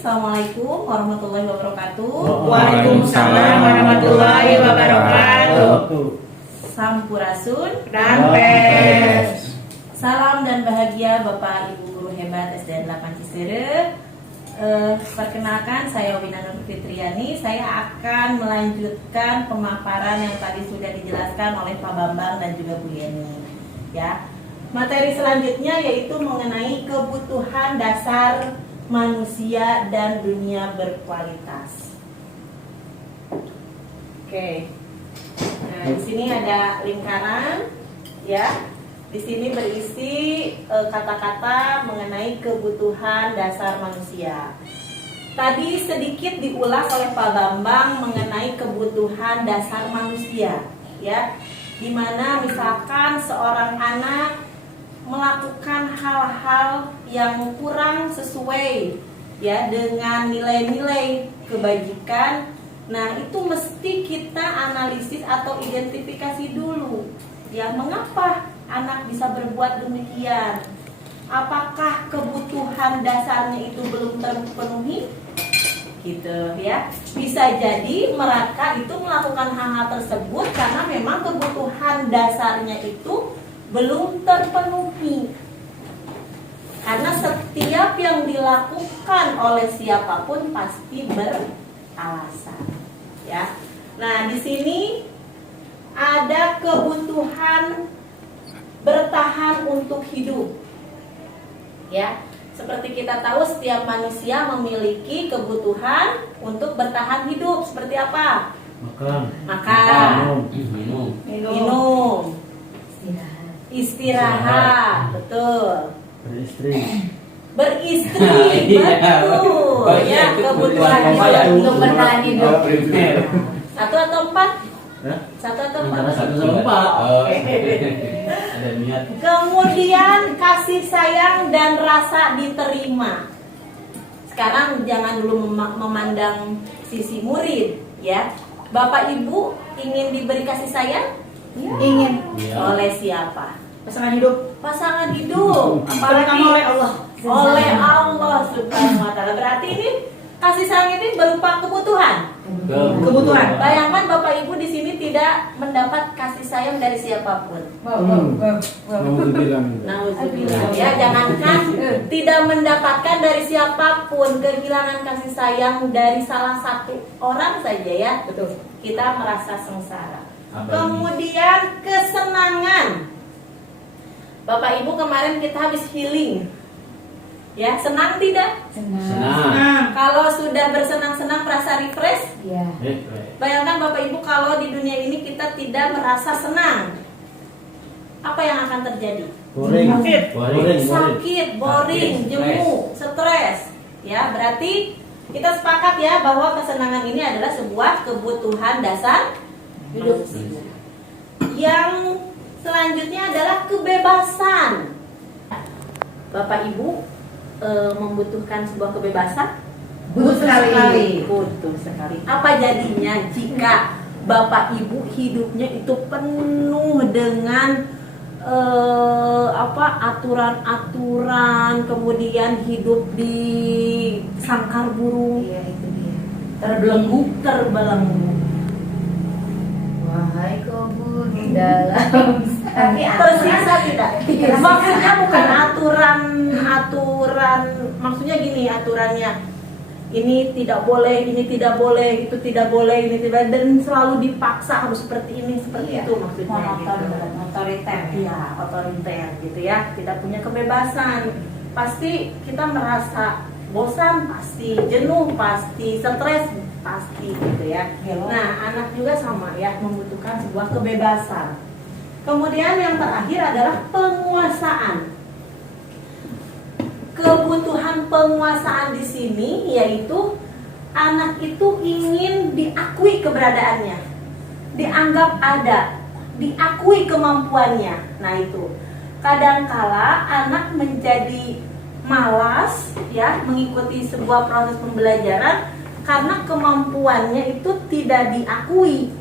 Assalamualaikum warahmatullahi wabarakatuh. Waalaikumsalam warahmatullahi wabarakatuh. Sampurasun Dan pes. Salam dan bahagia Bapak Ibu guru hebat SDN 8 Ciserre. Perkenalkan, saya Wina Nur Fitriani. Saya akan melanjutkan pemaparan yang tadi sudah dijelaskan oleh Pak Bambang dan juga Bu Yeni. Ya, materi selanjutnya yaitu mengenai kebutuhan dasar manusia dan dunia berkualitas. Oke. Nah, di sini ada lingkaran, ya. Di sini berisi kata-kata mengenai kebutuhan dasar manusia. Tadi sedikit diulas oleh Pak Bambang mengenai kebutuhan dasar manusia, ya. Dimana misalkan seorang anak melakukan hal-hal yang kurang sesuai ya dengan nilai-nilai kebajikan. Nah, itu mesti kita analisis atau identifikasi dulu. Ya, mengapa anak bisa berbuat demikian? Apakah kebutuhan dasarnya itu belum terpenuhi? Gitu ya. Bisa jadi mereka itu melakukan hal-hal tersebut karena memang kebutuhan dasarnya itu belum terpenuhi. Karena setiap yang dilakukan oleh siapapun pasti beralasan, ya. Nah, di sini ada kebutuhan bertahan untuk hidup. Ya, seperti kita tahu setiap manusia memiliki kebutuhan untuk bertahan hidup. Seperti apa? Makan, minum, istirahat, betul. Beristri, betul. Ya, kebutuhan untuk bertahan hidup. Satu atau empat? Satu atau empat? Satu sama empat. Ada niat. Kemudian kasih sayang dan rasa diterima. Sekarang jangan dulu memandang sisi murid, ya. Bapak Ibu ingin diberi kasih sayang? Ingin. Oleh siapa? Pasangan hidup. Pasangan hidup. Apalagi oleh Allah. Oleh Allah Subhanahu wa Ta'ala. Berarti ini kasih sayang ini berupa kebutuhan. Kebutuhan. Bayangkan Bapak Ibu di sini tidak mendapat kasih sayang dari siapapun. Nauzubillah. Ya, jangankan tidak mendapatkan dari siapapun, kehilangan kasih sayang dari salah satu orang saja, ya. Betul. Kita merasa sengsara. Kemudian kesenangan. Bapak Ibu, kemarin kita habis healing. Ya, senang tidak? Senang. Kalau sudah bersenang-senang merasa refresh? Iya. Bayangkan Bapak Ibu kalau di dunia ini kita tidak merasa senang. Apa yang akan terjadi? Sakit, boring, jemu, stres. Ya, berarti kita sepakat ya bahwa kesenangan ini adalah sebuah kebutuhan dasar hidup. Yang selanjutnya adalah kebebasan. Bapak Ibu membutuhkan sebuah kebebasan? Butuh sekali. Butuh sekali. Apa jadinya jika Bapak Ibu hidupnya itu penuh dengan aturan-aturan, kemudian hidup di sangkar burung? Iya, itu dia. Terbelenggu. Wahai kebun dalam. Tapi Tersiksa tidak? Maksudnya bukan aturan, maksudnya gini aturannya. Ini tidak boleh, ini tidak boleh, itu tidak boleh, ini tidak, dan selalu dipaksa harus seperti ini, seperti itu maksudnya. otoriter. Iya, otoriter gitu ya. Tidak punya kebebasan. Pasti kita merasa bosan, pasti jenuh, pasti stres, pasti gitu ya. Nah, anak juga sama ya, membutuhkan sebuah kebebasan. Kemudian yang terakhir adalah penguasaan. Kebutuhan penguasaan di sini yaitu anak itu ingin diakui keberadaannya, dianggap ada, diakui kemampuannya. Nah itu kadangkala anak menjadi malas ya mengikuti sebuah proses pembelajaran karena kemampuannya itu tidak diakui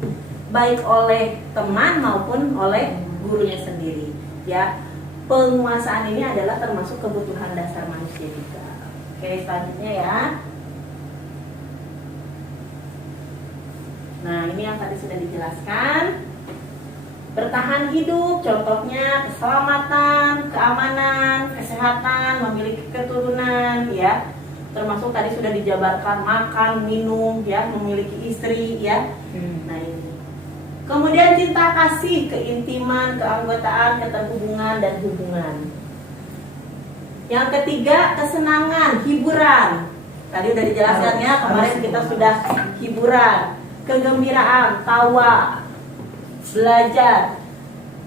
baik oleh teman maupun oleh gurunya sendiri ya. Penguasaan ini adalah termasuk kebutuhan dasar manusia juga. Oke, selanjutnya ya. Nah, ini yang tadi sudah dijelaskan. Bertahan hidup, contohnya keselamatan, keamanan, kesehatan, memiliki keturunan, ya. Termasuk tadi sudah dijabarkan makan, minum, ya, memiliki istri, ya. Nah ini. Kemudian cinta kasih, keintiman, keanggotaan, keterhubungan dan hubungan. Yang ketiga kesenangan, hiburan. Tadi udah dijelaskan ya, kemarin kita sudah hiburan, kegembiraan, tawa, belajar.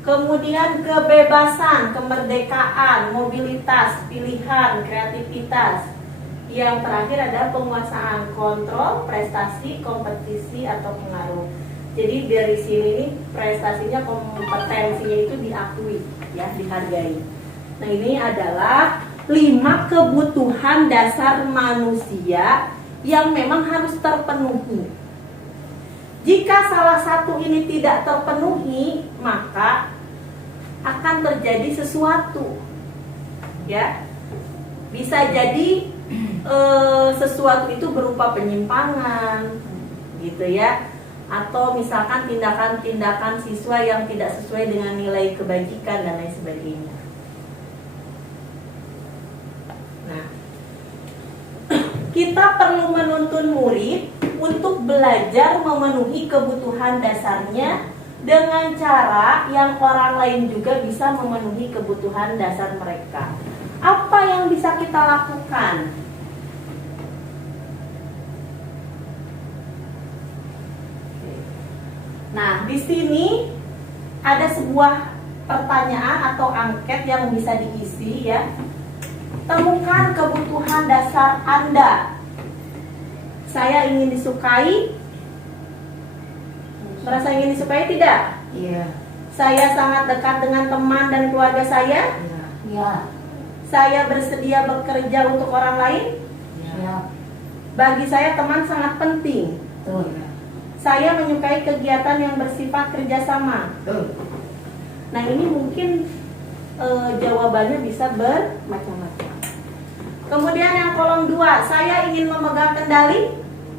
Kemudian kebebasan, kemerdekaan, mobilitas, pilihan, kreativitas. Yang terakhir adalah penguasaan, kontrol, prestasi, kompetisi atau pengaruh. Jadi dari sini prestasinya, kompetensinya itu diakui, ya, dihargai. Nah ini adalah 5 kebutuhan dasar manusia yang memang harus terpenuhi. Jika salah satu ini tidak terpenuhi, maka akan terjadi sesuatu, ya. Bisa jadi sesuatu itu berupa penyimpangan, gitu ya. Atau misalkan tindakan-tindakan siswa yang tidak sesuai dengan nilai kebajikan dan lain sebagainya. Nah, kita perlu menuntun murid untuk belajar memenuhi kebutuhan dasarnya dengan cara yang orang lain juga bisa memenuhi kebutuhan dasar mereka. Apa yang bisa kita lakukan? Nah, di sini ada sebuah pertanyaan atau angket yang bisa diisi, ya. Temukan kebutuhan dasar Anda. Saya ingin disukai. Merasa ingin disukai tidak? Iya. Saya sangat dekat dengan teman dan keluarga saya. Iya. Saya bersedia bekerja untuk orang lain. Iya. Bagi saya teman sangat penting. Betul. Saya menyukai kegiatan yang bersifat kerjasama. Betul. Nah ini mungkin jawabannya bisa bermacam-macam. Kemudian yang kolom 2, saya ingin memegang kendali.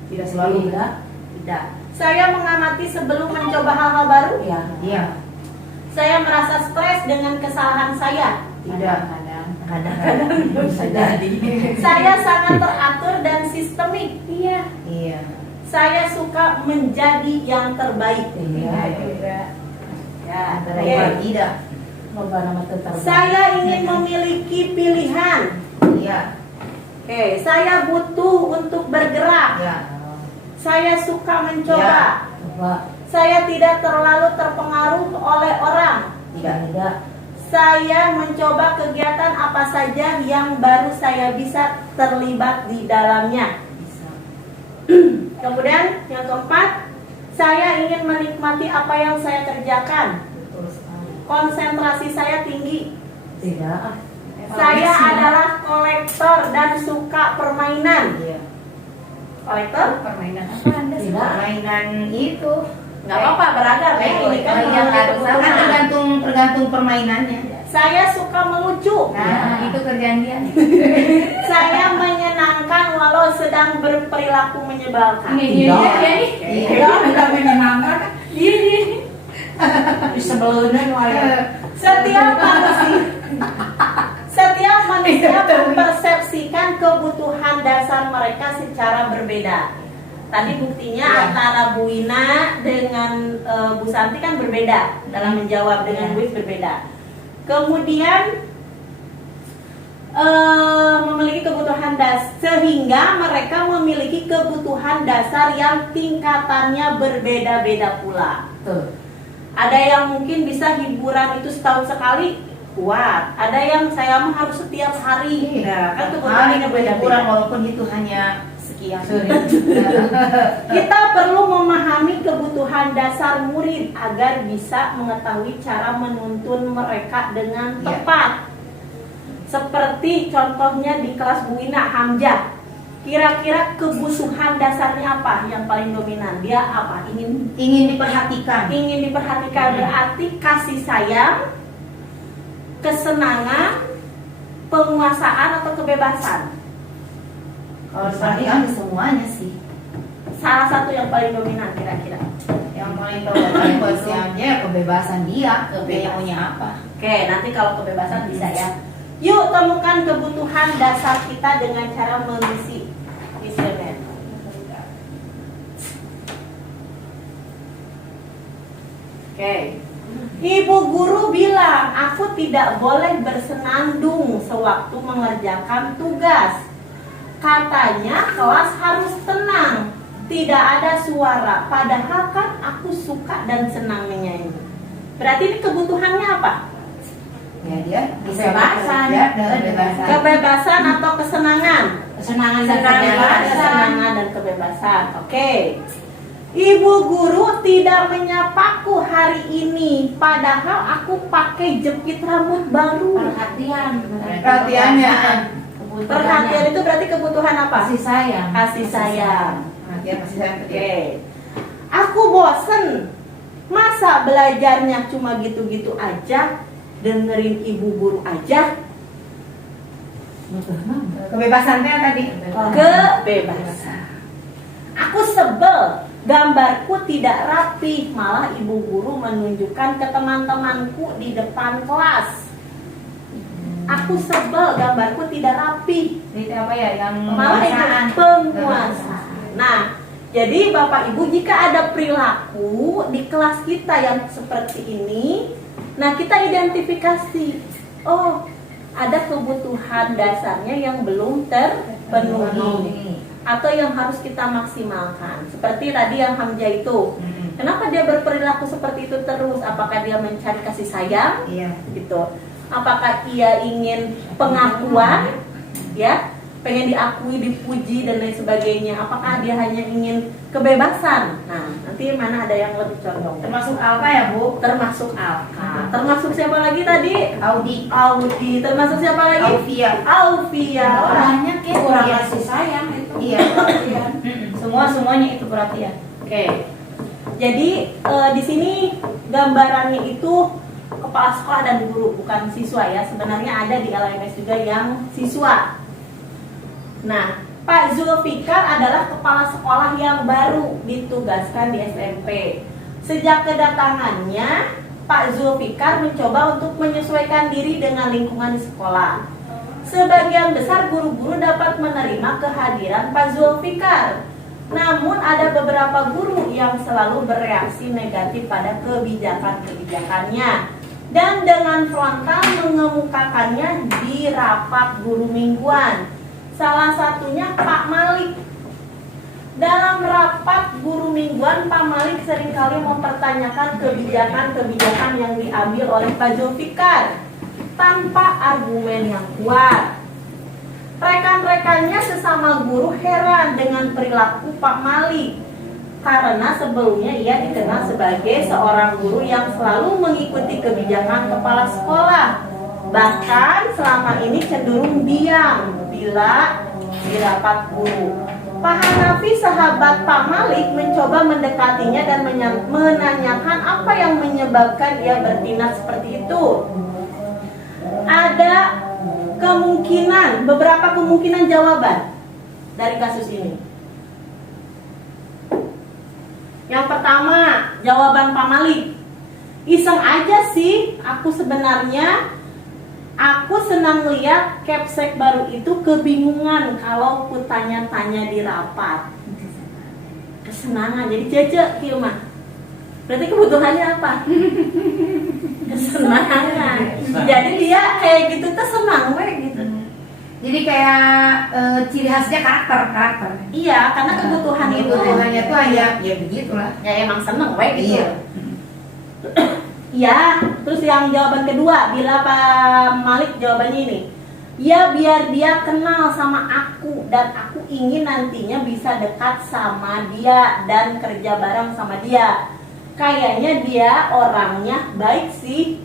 Tidak selalu. Tidak. Saya mengamati sebelum mencoba hal-hal baru. Iya. Iya. Saya merasa stres dengan kesalahan saya. Tidak. Kadang-kadang bisa jadi. Saya sangat teratur dan sistemik. Iya. Iya. Saya suka menjadi yang terbaik. Iya. Ya, Antara oke. tidak. Nama terbaik. Saya ingin memiliki pilihan. Iya. Oke, saya butuh untuk bergerak. Iya. Saya suka mencoba. Coba. Saya tidak terlalu terpengaruh oleh orang. Tidak. Saya mencoba kegiatan apa saja yang baru saya bisa terlibat di dalamnya. Bisa. Kemudian yang keempat, saya ingin menikmati apa yang saya kerjakan. Betul sekali. Konsentrasi saya tinggi. Tidak. Saya adalah kolektor dan suka permainan. Iya. Kolektor? Permainan apa Anda? Tidak. Permainan itu. Nggak apa-apa, beragam ya. Ini kan yang harus kebutuhan. tergantung permainannya. Saya suka melucu. Nah, itu kerjaan dia. Saya menyenangkan walau sedang berperilaku menyebalkan. Iya, tidak menyenangkan. Iya. Sebelumnya Setiap manusia mempersepsikan kebutuhan dasar mereka secara berbeda. Tadi buktinya antara Bu Ina dengan Bu Santi kan berbeda dalam menjawab, dengan Bu Is berbeda. Kemudian memiliki kebutuhan dasar, sehingga mereka memiliki kebutuhan dasar yang tingkatannya berbeda-beda pula. Tuh. Ada yang mungkin bisa hiburan itu setahun sekali kuat, ada yang saya mah harus setiap hari. Nah, kan kebutuhannya berkurang beda-beda. walaupun itu hanya sekian. Kita perlu memahami kebutuhan dasar murid agar bisa mengetahui cara menuntun mereka dengan tepat. Seperti contohnya di kelas Bu Ina Hamzah. Kira-kira kebutuhan dasarnya apa yang paling dominan? Dia apa? Ingin diperhatikan. Ingin diperhatikan, berarti kasih sayang, kesenangan, penguasaan atau kebebasan. Kalau perhatian semuanya sih. Salah satu yang paling dominan kira-kira. Yang paling dominan buat si Hamzah kebebasan dia, dia maunya apa. Oke, nanti kalau kebebasan bisa ya. Yuk temukan kebutuhan dasar kita dengan cara mengisi kuesioner. Oke. Ibu guru bilang, aku tidak boleh bersenandung sewaktu mengerjakan tugas. Katanya kelas harus tenang, tidak ada suara. Padahal kan aku suka dan senang menyanyi. Berarti ini kebutuhannya apa? Ya dia bisa Kebebasan. kebebasan. Kebebasan atau kesenangan? Kesenangan dan Kesenangan, kesenangan dan kebebasan. Oke. Ibu guru tidak menyapaku hari ini, padahal aku pakai jepit rambut baru. Perhatiannya. Perhatian itu berarti kebutuhan apa? Kasih sayang. Kasih sayang. Perhatian kasih sayang ke dia. Oke. Aku bosen. Masa belajarnya cuma gitu-gitu aja? Dengerin ibu guru aja? Kebebasannya tadi. Kebebasan. Aku sebel, gambarku tidak rapi, malah ibu guru menunjukkan ke teman-temanku di depan kelas. Aku sebel, gambarku tidak rapi, Itu apa ya yang malah itu penguasaan. Nah, jadi Bapak Ibu, jika ada perilaku di kelas kita yang seperti ini, nah kita identifikasi, oh ada kebutuhan dasarnya yang belum terpenuhi atau yang harus kita maksimalkan. Seperti tadi yang Hamzah itu, kenapa dia berperilaku seperti itu terus? Apakah dia mencari kasih sayang? Iya. Gitu. Apakah ia ingin pengakuan? Ya, pengen diakui, dipuji dan lain sebagainya. Apakah dia hanya ingin kebebasan? Nah, nanti mana ada yang lebih condong. Termasuk Alka ya Bu? Termasuk Alka. Termasuk siapa lagi tadi? Audi. Termasuk siapa lagi? Alfia. Banyak ya. Kurang Iya. kasih sayang itu. Iya. Semuanya itu perhatian. Oke. Jadi di sini gambarannya itu kepala sekolah dan guru, bukan siswa ya. Sebenarnya ada di LMS juga yang siswa. Nah, Pak Zulfikar adalah kepala sekolah yang baru ditugaskan di SMP. Sejak kedatangannya, Pak Zulfikar mencoba untuk menyesuaikan diri dengan lingkungan di sekolah. Sebagian besar guru-guru dapat menerima kehadiran Pak Zulfikar. Namun ada beberapa guru yang selalu bereaksi negatif pada kebijakan-kebijakannya dan dengan frontal mengemukakannya di rapat guru mingguan. Salah satunya Pak Malik. Dalam rapat guru mingguan, Pak Malik seringkali mempertanyakan kebijakan-kebijakan yang diambil oleh Pak Zulfikar tanpa argumen yang kuat. Rekan-rekannya sesama guru heran dengan perilaku Pak Malik karena sebelumnya ia dikenal sebagai seorang guru yang selalu mengikuti kebijakan kepala sekolah. Bahkan selama ini cenderung diam bila di rapat guru. Pak Hanafi, sahabat Pak Malik, mencoba mendekatinya dan menanyakan apa yang menyebabkan ia bertindak seperti itu. Ada beberapa kemungkinan jawaban dari kasus ini. Yang pertama, jawaban Pak Malik, iseng aja sih, aku senang lihat Capsek baru itu kebingungan kalau ku tanya-tanya di rapat. Kesenangan, jadi cece kieu mah. Berarti kebutuhannya apa? Kesenangan. Jadi dia kayak gitu tuh senang we gitu. Jadi kayak ciri khasnya karakter. Iya, karena kebutuhan itu Kebutuhannya tuh hanya ya begitulah. ya emang seneng we gitu. Iya. Ya, terus yang jawaban kedua, bila Pak Malik jawabannya ini. Ya biar dia kenal sama aku dan aku ingin nantinya bisa dekat sama dia dan kerja bareng sama dia. Kayaknya dia orangnya baik sih.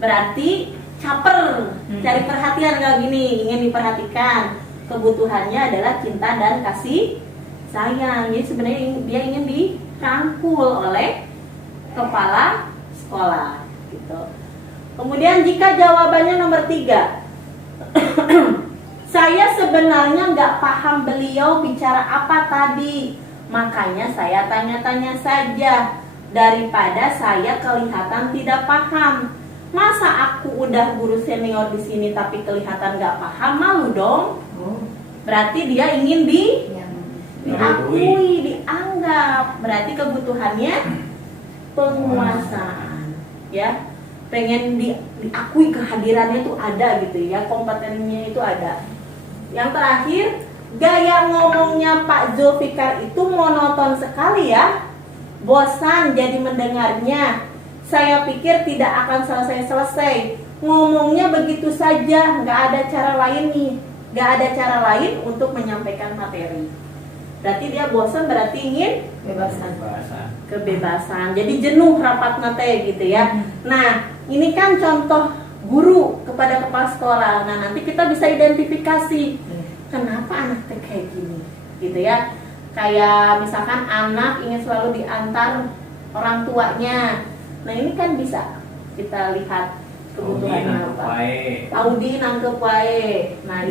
Berarti caper, cari perhatian kayak gini, ingin diperhatikan. Kebutuhannya adalah cinta dan kasih sayang. Jadi sebenarnya dia ingin dirangkul oleh kepala sekolah gitu. Kemudian jika jawabannya nomor 3, saya sebenarnya nggak paham beliau bicara apa tadi, makanya saya tanya-tanya saja daripada saya kelihatan tidak paham. Masa aku udah guru senior di sini tapi kelihatan nggak paham, malu dong. Berarti dia ingin diakui, dianggap. Berarti kebutuhannya penguasaan, ya. Pengen diakui kehadirannya itu ada gitu ya, kompetensinya itu ada. Yang terakhir, gaya ngomongnya Pak Zulfikar itu monoton sekali ya. Bosan jadi mendengarnya. Saya pikir tidak akan selesai-selesai. Ngomongnya begitu saja, nggak ada cara lain nih. Nggak ada cara lain untuk menyampaikan materi. Berarti dia bosan, berarti ingin kebebasan. Jadi jenuh rapat nate gitu ya. Nah, ini kan contoh guru kepada kepala sekolah. Nah, nanti kita bisa identifikasi kenapa anak teh kayak gini, gitu ya. Kayak misalkan anak ingin selalu diantar orang tuanya. Nah, ini kan bisa kita lihat kebutuhannya apa. Audi nangkep wae. Nah,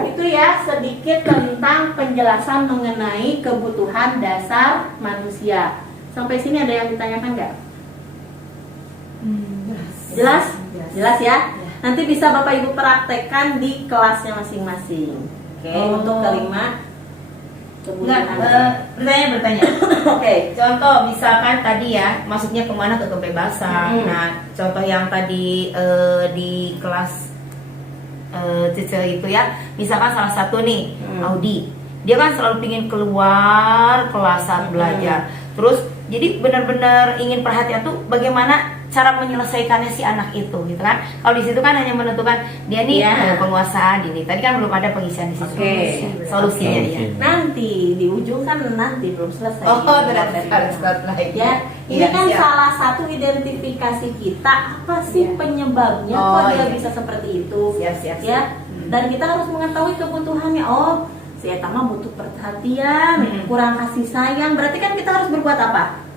itu ya sedikit tentang penjelasan mengenai kebutuhan dasar manusia. Sampai sini ada yang ditanyakan nggak? Jelas? Jelas ya? Nanti bisa Bapak Ibu praktekkan di kelasnya masing-masing. Oke, untuk kelima Bertanya. Oke. Contoh misalkan tadi ya, maksudnya kemana ke kebebasan. Nah, contoh yang tadi di kelas Cice itu ya, misalkan salah satu nih Audi, dia kan selalu pingin keluar kelas saat belajar. Terus jadi benar-benar ingin perhatian tuh bagaimana cara menyelesaikannya si anak itu gitu kan. Kalau di situ kan hanya menentukan dia nih penguasaan ini. Tadi kan belum ada pengisian di situ. Solusinya ya. Nanti di ujung kan nanti belum selesai. Berarti harus lagi. Ya, ini kan salah satu identifikasi kita apa sih penyebabnya kok dia bisa seperti itu. Ya. Dan kita harus mengetahui kebutuhannya. Oh, si eta mah butuh perhatian, kurang kasih sayang. Berarti kan kita harus berbuat apa?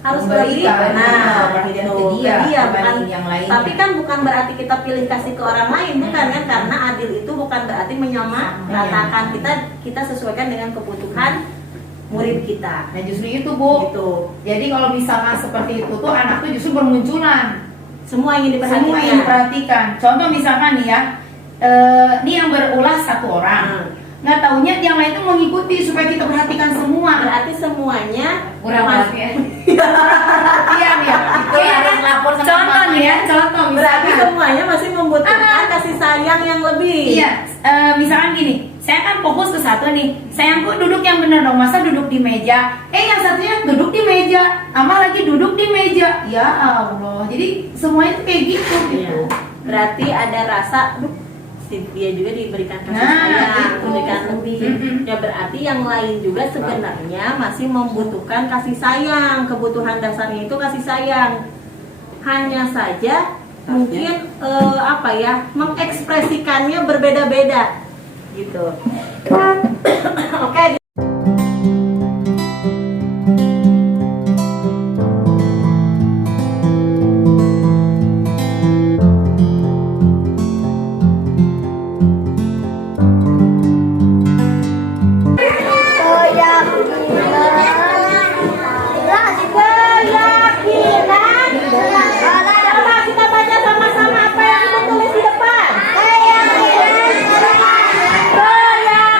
Harus berikan. Nah, gitu. Dia bukan yang lain. Tapi kan bukan berarti kita pilih kasih ke orang lain, bukan kan? Karena adil itu bukan berarti menyamaratakan. Kita sesuaikan dengan kebutuhan murid kita. Nah, justru itu, Bu. Gitu. Jadi kalau misalkan seperti itu tuh anak tuh justru bermunculan. Semua ingin diperhatikan. Contoh misalkan nih ya, ini yang berulas satu orang. Nggak taunya yang lain tuh mengikuti supaya kita perhatikan semua. Berarti semuanya kurang perhatian. Iya nih. Itu harus lapor sama contoh nih ya. Contoh misalkan. Berarti semuanya masih membutuhkan kasih sayang yang lebih. Iya. Misalkan gini, saya kan fokus ke satu nih. Sayangku duduk yang benar dong. Masa duduk di meja? Yang satunya duduk di meja. Ama lagi duduk di meja. Ya Allah. Jadi semuanya tuh kayak gitu. Berarti ada rasa dia juga diberikan kasih sayang, diberikan lebih. Ya berarti yang lain juga sebenarnya masih membutuhkan kasih sayang. Kebutuhan dasarnya itu kasih sayang. Hanya saja mungkin mengekspresikannya berbeda-beda gitu. Oke.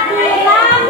Keyakinan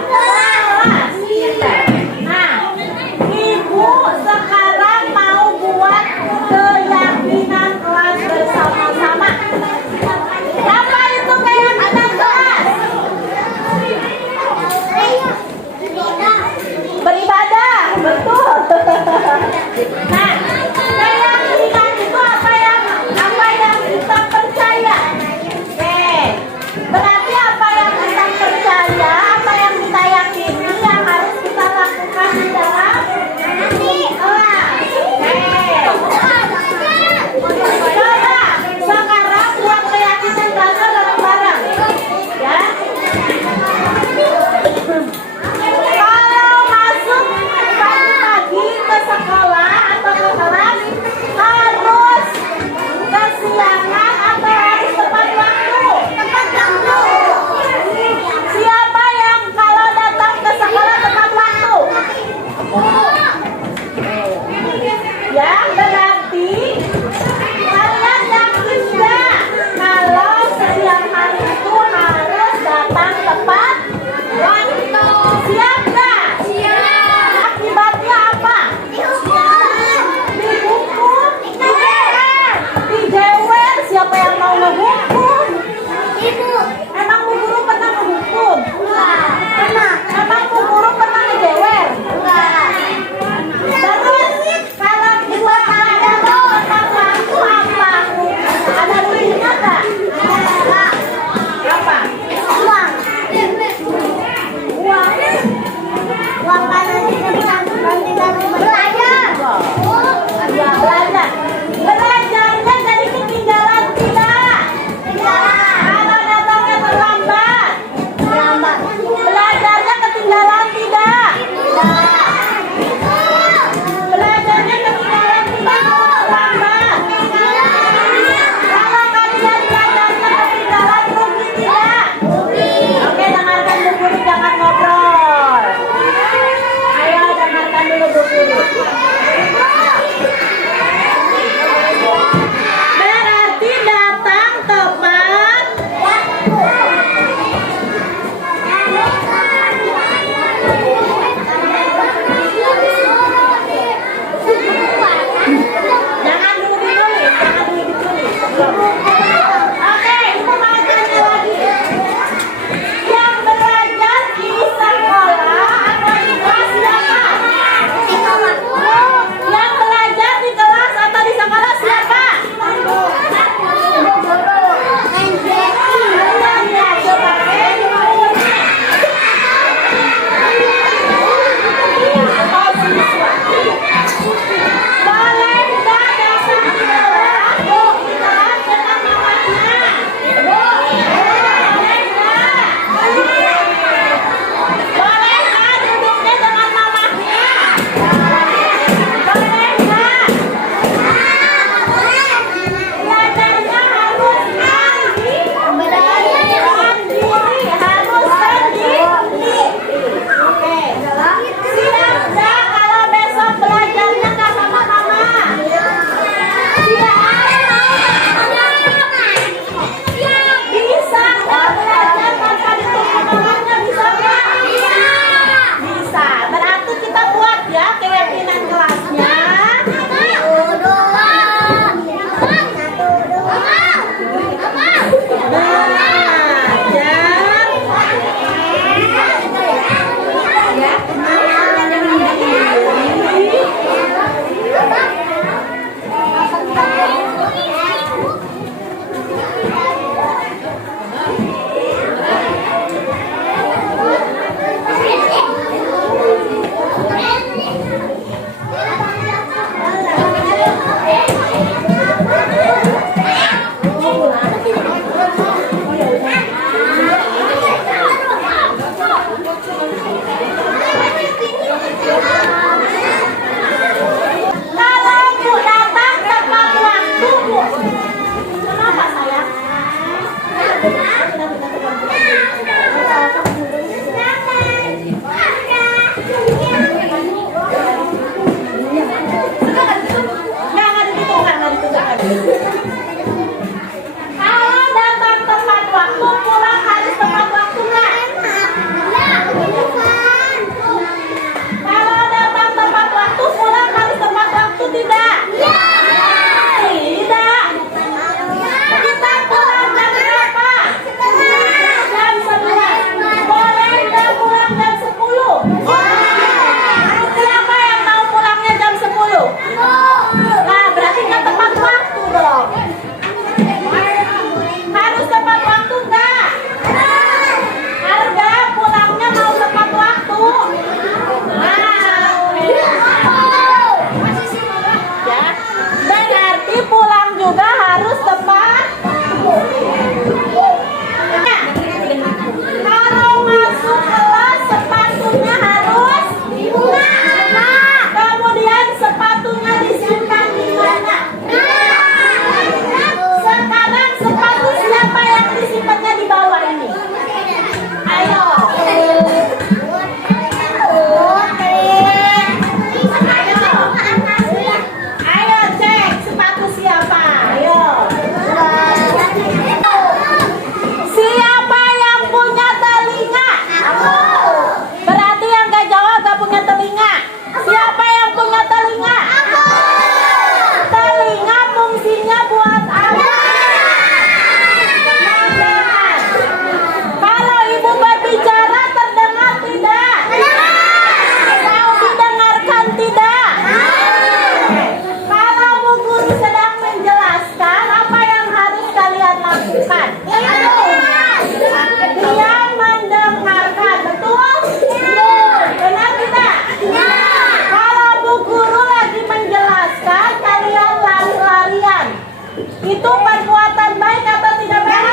itu perbuatan baik atau tidak baik?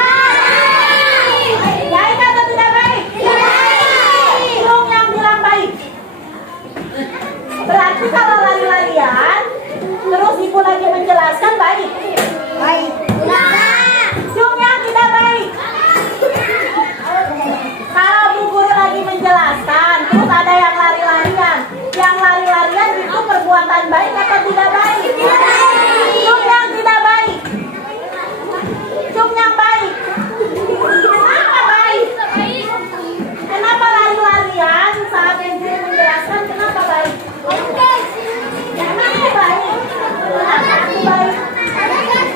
Baik atau tidak baik? Cium yang bilang baik. Berarti kalau lari-larian terus ibu lagi menjelaskan baik. Baik. Cium yang tidak baik. Kalau bu guru lagi menjelaskan terus ada yang lari-larian, yang lari-larian itu perbuatan baik atau tidak baik? Cium yang tidak baik. Cium yang baik. Kenapa baik? Kenapa lari-larian saat ibu menjelaskan kenapa baik? Kenapa baik? Kenapa aku baik?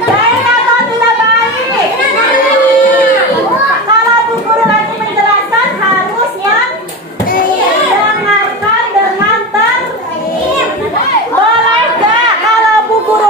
Baik atau tidak baik? Kalau bu guru lagi menjelaskan harusnya dengarkan dengan tertib. Boleh gak kalau bu guru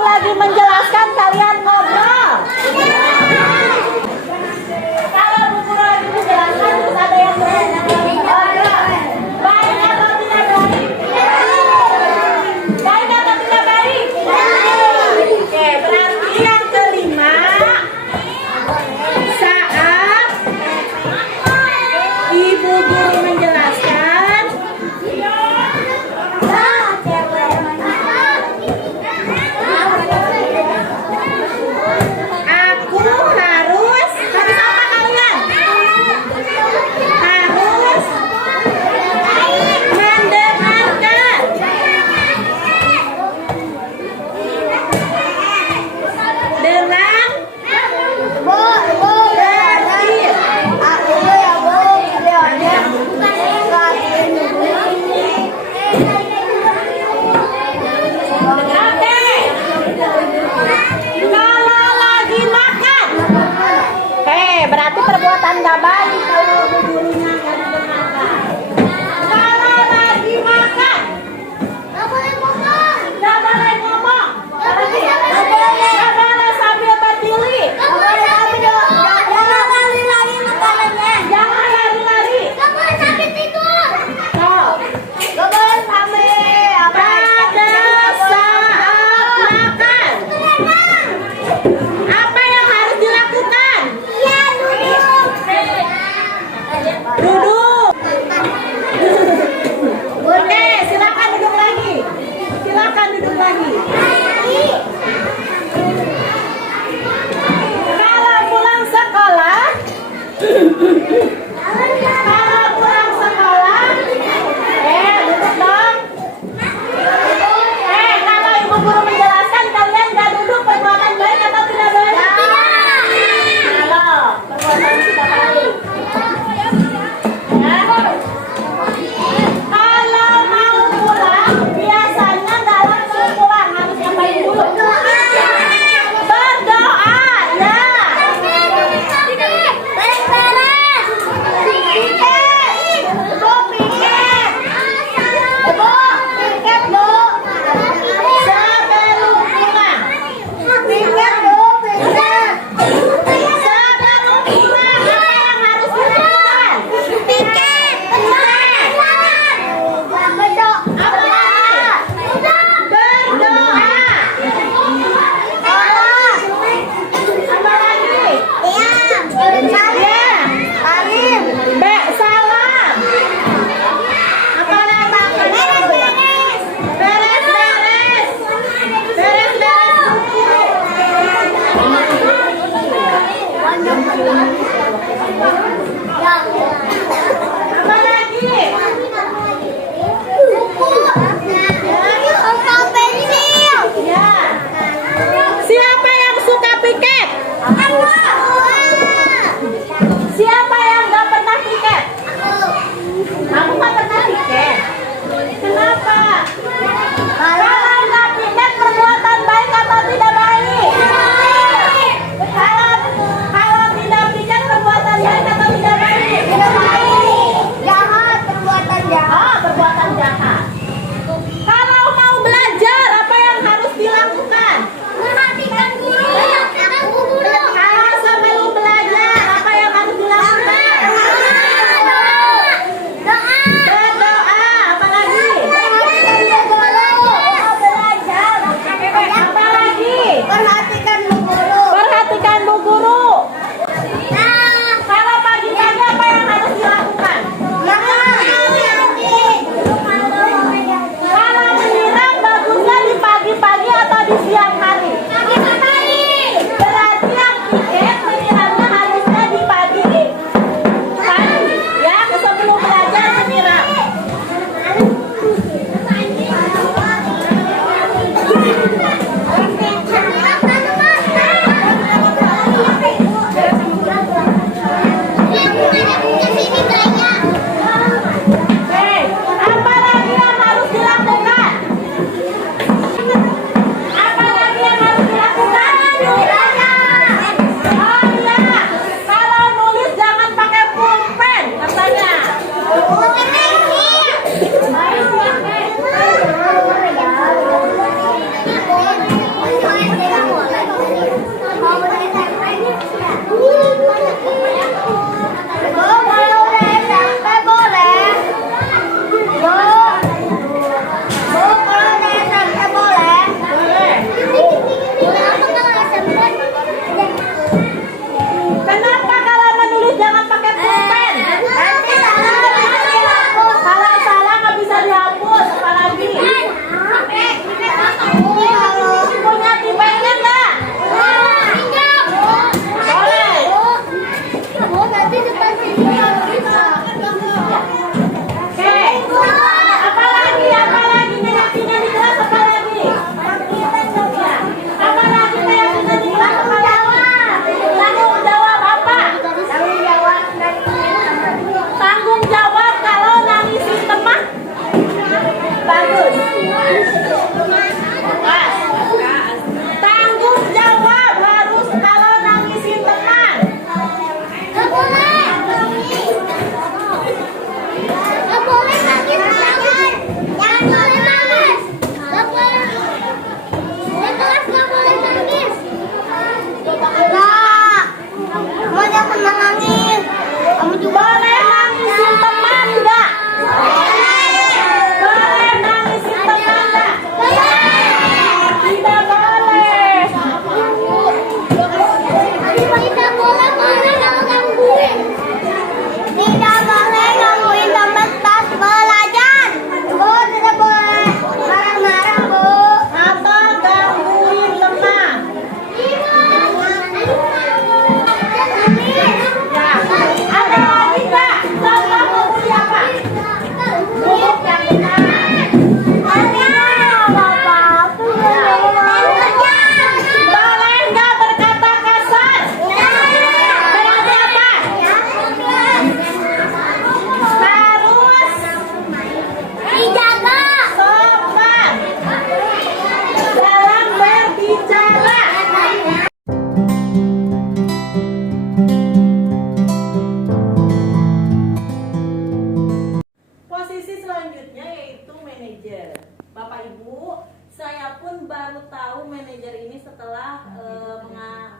setelah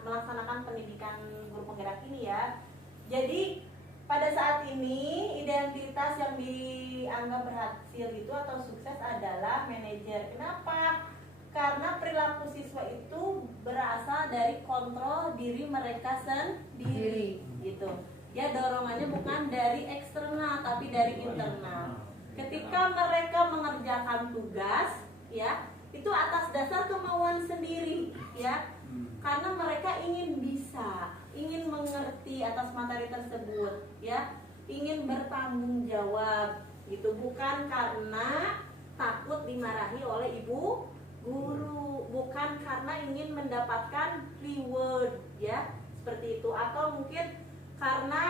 melaksanakan pendidikan guru penggerak ini ya. Jadi pada saat ini identitas yang dianggap berhasil itu atau sukses adalah manajer. Kenapa? Karena perilaku siswa itu berasal dari kontrol diri mereka sendiri gitu. Ya, dorongannya bukan dari eksternal tapi dari internal. Ketika mereka mengerjakan tugas ya, itu atas dasar kemauan sendiri ya. Karena mereka ingin bisa, ingin mengerti atas materi tersebut ya, ingin bertanggung jawab gitu, bukan karena takut dimarahi oleh ibu guru, bukan karena ingin mendapatkan reward ya, seperti itu, atau mungkin karena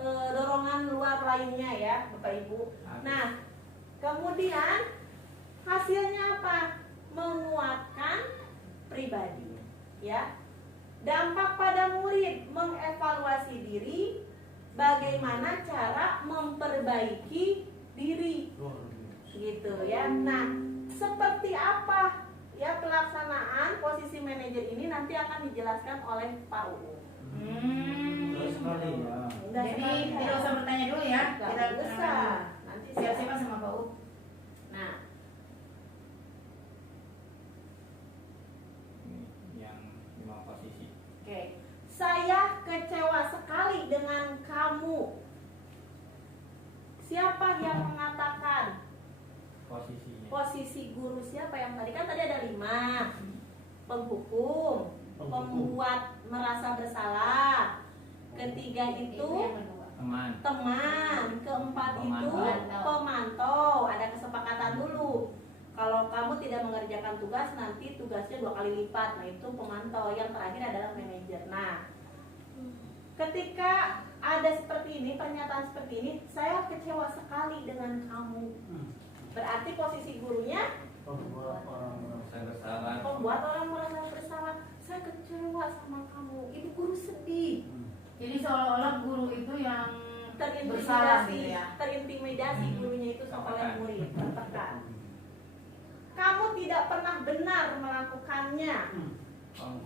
dorongan luar lainnya ya Bapak Ibu. Nah, kemudian hasilnya apa? Menguatkan pribadi ya. Dampak pada murid, mengevaluasi diri, bagaimana cara memperbaiki diri gitu ya. Nah, seperti apa ya pelaksanaan posisi manajer ini nanti akan dijelaskan oleh Pak UU. Jadi tidak usah bertanya dulu ya. Kita usah nanti siap-siap sama Pak U. Nah, yang 5 posisi. oke. Saya kecewa sekali dengan kamu. Siapa yang mengatakan? Posisinya. Posisi guru siapa yang tadi? Kan tadi ada 5. Penghukum, pembuat merasa bersalah. Ketiga itu Teman. teman. Keempat itu Pemantau. pemantau. Ada kesepakatan dulu. Kalau kamu tidak mengerjakan tugas, nanti tugasnya 2 kali lipat. Nah, itu pemantau. Yang terakhir adalah manajer. Nah, ketika ada seperti ini, pernyataan seperti ini, saya kecewa sekali dengan kamu. Berarti posisi gurunya Saya bersalah. membuat orang merasa bersalah. Saya kecewa sama kamu. Ibu guru sedih, Jadi seolah-olah guru itu yang bersalah gitu ya. terintimidasi gurunya itu oleh Tertekan. murid, tertekan. Kamu tidak pernah benar melakukannya.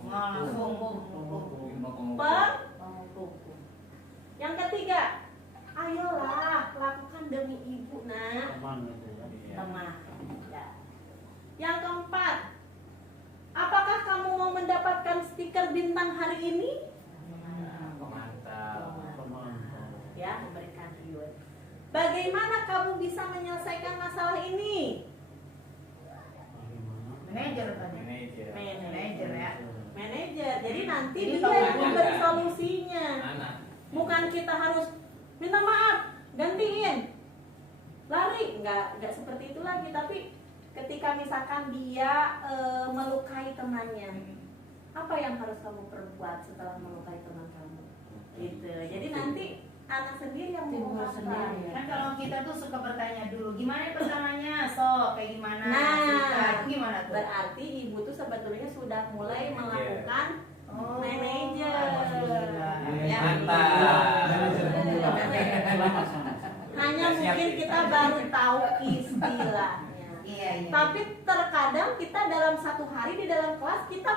Langsung Penghukum. Yang ketiga, ayolah lakukan demi ibu nak. Teman. Ya. Yang keempat, apakah kamu mau mendapatkan stiker bintang hari ini? Pemantau. Ya, memberikan reward. Bagaimana kamu bisa menyelesaikan masalah ini? manajer tadi. Manajer. Manajer ya. Manajer. Jadi nanti Jadi dia tahu yang anak. memberi solusinya. Anak. Bukan kita harus minta maaf, gantiin, lari, nggak seperti itu lagi. Tapi ketika misalkan dia melukai temannya, apa yang harus kamu perbuat setelah melukai teman kamu? Gitu. Jadi nanti anak sendiri yang mengubah sendiri. Kan kalau kita tuh suka bertanya dulu, gimana pertamanya, so kayak gimana? Nah, cerita, itu gimana tuh? berarti ibu tuh sebetulnya sudah mulai melakukan Oh, manajer. Ya. Mantap. Hanya mungkin kita baru tahu istilahnya. Iya, iya. Tapi terkadang kita dalam satu hari di dalam kelas kita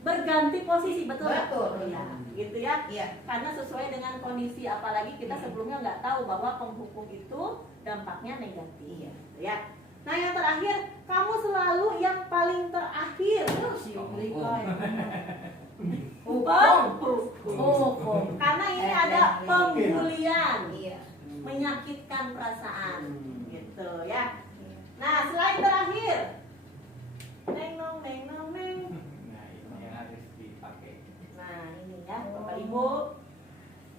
berganti posisi, betul nggak? Betul. Ya, gitu ya. Iya. Karena sesuai dengan kondisi, apalagi kita sebelumnya nggak tahu bahwa penghukum itu dampaknya negatif. Ya. Nah, yang terakhir, kamu selalu yang paling terakhir. Hukum. Karena ini ada pembulian, Iya. menyakitkan perasaan, gitu ya. Nah, selain terakhir, neng nong neng nong neng. Nah, ini yang harus dipakai. Nah, ini ya, Bapak Ibu.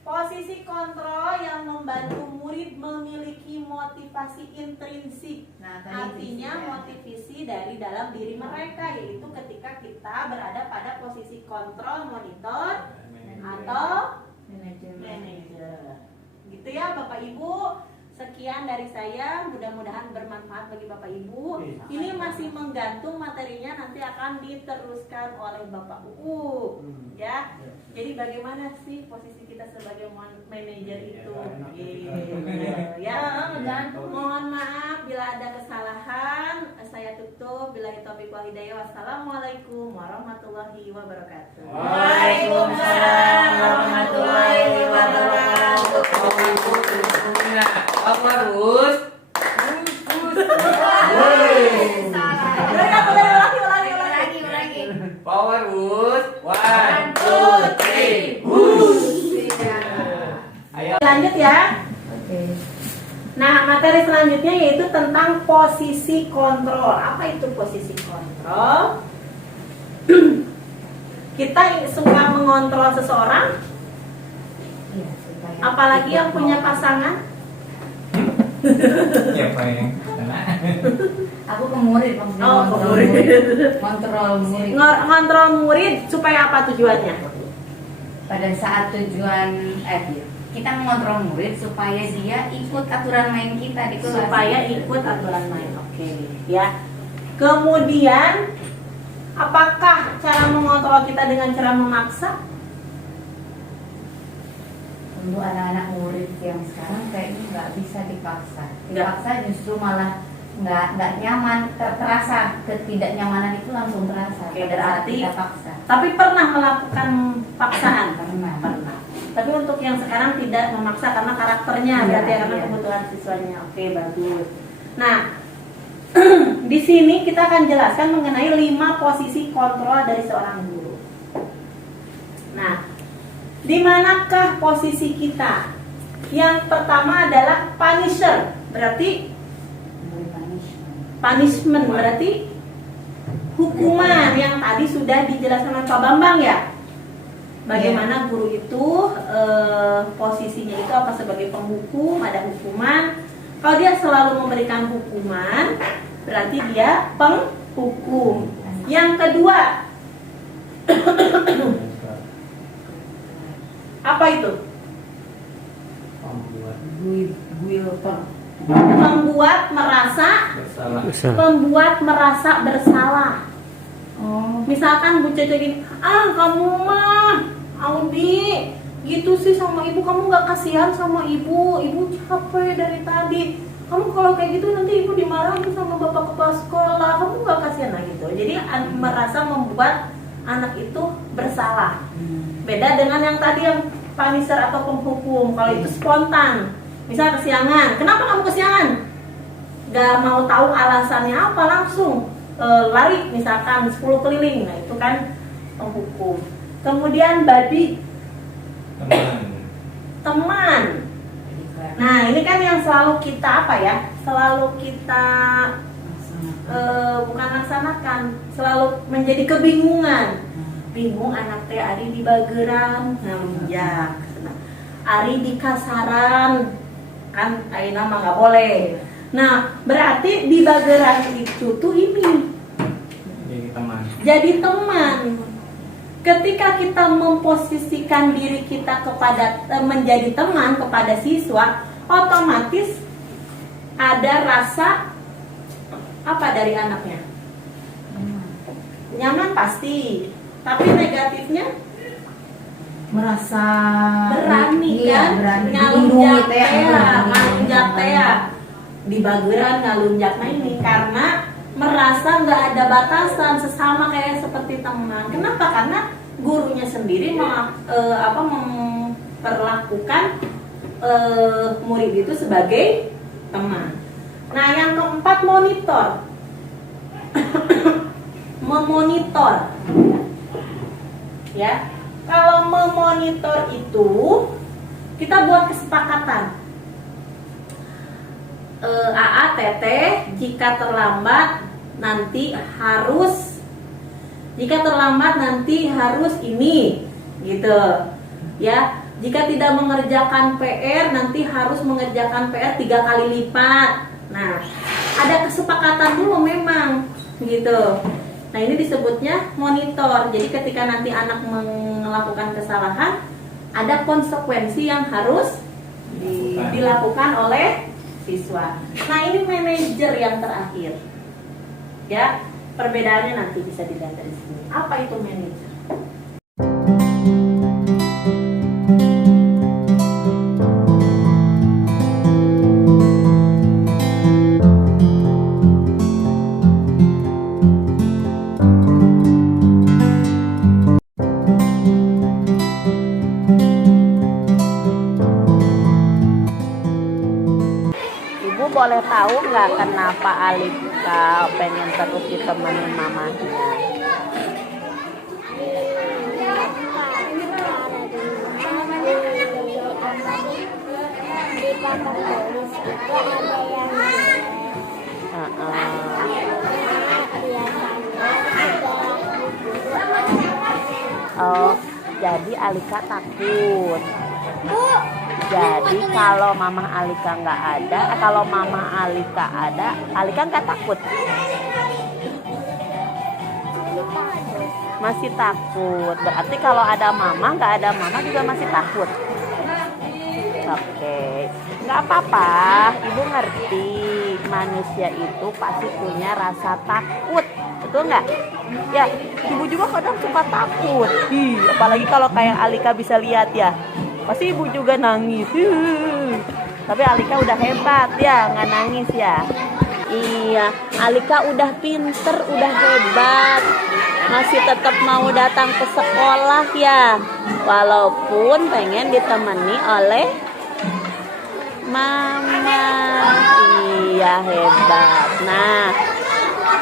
Posisi kontrol yang membantu murid memiliki motivasi intrinsik. Nah, tadi Artinya intrinsik, ya. motivasi dari dalam diri mereka, yaitu ketika kita berada pada posisi kontrol, monitor, atau Manajer. manajer. Gitu ya Bapak Ibu. Sekian dari saya, mudah-mudahan bermanfaat bagi Bapak Ibu. Ini masih menggantung materinya, nanti akan diteruskan oleh Bapak UU, ya. Jadi bagaimana sih posisi kita sebagai manajer itu? Ya, mohon maaf bila ada kesalahan. Saya tutup. Billahi taufiq wal hidayah. Wassalamualaikum warahmatullahi wabarakatuh. Waalaikumsalam warahmatullahi wabarakatuh. Terus. Ulangi. Power Us. 1, 2, 3. Ayo. Lanjut ya. Oke. Nah, materi selanjutnya yaitu tentang posisi kontrol. Apa itu posisi kontrol? Kita suka mengontrol seseorang, Iya, supaya apalagi yang punya pasangan. Siapa yang kena? aku ke murid maksudnya. Oh, ke kontrol murid. Kontrol murid. Ngontrol murid supaya apa tujuannya? Pada saat tujuan kita mengontrol murid supaya dia ikut aturan main kita di kelas. Supaya ikut aturan main. Oke, ya. Kemudian, apakah cara mengontrol kita dengan cara memaksa? Untuk anak-anak murid yang sekarang kayaknya nggak bisa dipaksa. Dipaksa justru malah nggak nyaman, terasa ketidaknyamanan itu langsung terasa. Oke, pada saat berarti- kita paksa. Tapi pernah melakukan paksaan? Pernah. Tapi untuk yang sekarang tidak memaksa karena karakternya, Iya, berarti ya, karena iya. kebutuhan siswanya. Oke, bagus. Nah, di sini kita akan jelaskan mengenai 5 posisi kontrol dari seorang guru. Nah, di manakah posisi kita? Yang pertama adalah punisher, berarti punishment berarti hukuman yang tadi sudah dijelaskan oleh Pak Bambang ya. Bagaimana guru itu posisinya itu apa sebagai penghukum, ada hukuman. Kalau dia selalu memberikan hukuman, berarti dia penghukum. Yang kedua, apa itu? Membuat merasa bersalah. Oh, Misalkan Bu Cece gini, kamu mah Audi gitu sih sama ibu, kamu gak kasihan sama ibu capek dari tadi. Kamu kalau kayak gitu nanti ibu dimarahin sama bapak kepala sekolah, kamu gak kasihan lah gitu. Jadi merasa membuat anak itu bersalah. Beda dengan yang tadi yang punisher atau penghukum. Kalau itu spontan, misal kesiangan, kenapa kamu kesiangan? Gak mau tahu alasannya apa, langsung lari misalkan 10 keliling. Nah itu kan penghukum. Kemudian body, teman. Nah ini kan yang selalu kita apa ya, selalu kita bukan laksanakan, selalu menjadi kebingungan. Bingung anak teh ari di bageran ngalunjak, ari di kasaran kan ayeuna mah nggak boleh. Nah berarti di bageran itu tuh ini jadi teman. Ketika kita memposisikan diri kita kepada menjadi teman kepada siswa, otomatis ada rasa apa dari anaknya? Nyaman pasti. Tapi negatifnya merasa berani iya, kan? berani. Ngalunjak Dilindungi teh, ngalunjak teh di bageran ngalunjak. Nah ini karena merasa nggak ada batasan, sesama kayak seperti teman. Kenapa? Karena gurunya sendiri memperlakukan murid itu sebagai teman. Nah yang keempat, monitor. Memonitor. Ya, kalau memonitor itu kita buat kesepakatan. AA Teteh jika terlambat nanti harus ini gitu ya. Jika tidak mengerjakan PR nanti harus mengerjakan PR 3 kali lipat. Nah ada kesepakatan dulu memang gitu. Nah ini disebutnya monitor. Jadi ketika nanti anak melakukan kesalahan, ada konsekuensi yang harus dilakukan oleh siswa. Nah, ini manajer yang terakhir. Ya, perbedaannya nanti bisa dilihat dari sini. Apa itu manajer? Ibu boleh tahu nggak kenapa Alika pengen terus ditemenin mamanya? Di papan tulis itu ada yang Oh, jadi Alika takut. Jadi kalau mama Alika nggak ada, kalau mama Alika ada, Alika nggak takut. Masih takut. Berarti kalau ada mama, nggak ada mama juga masih takut. Oke, nggak apa-apa. Ibu ngerti manusia itu pasti punya rasa takut, betul nggak? Ya, ibu juga kadang suka takut. Apalagi kalau kayak Alika bisa lihat ya. Pasti ibu juga nangis. Tapi Alika udah hebat ya, nggak nangis ya. Iya, Alika udah pinter, udah hebat. Masih tetap mau datang ke sekolah ya. Walaupun pengen ditemani oleh mama. Iya, hebat. Nah,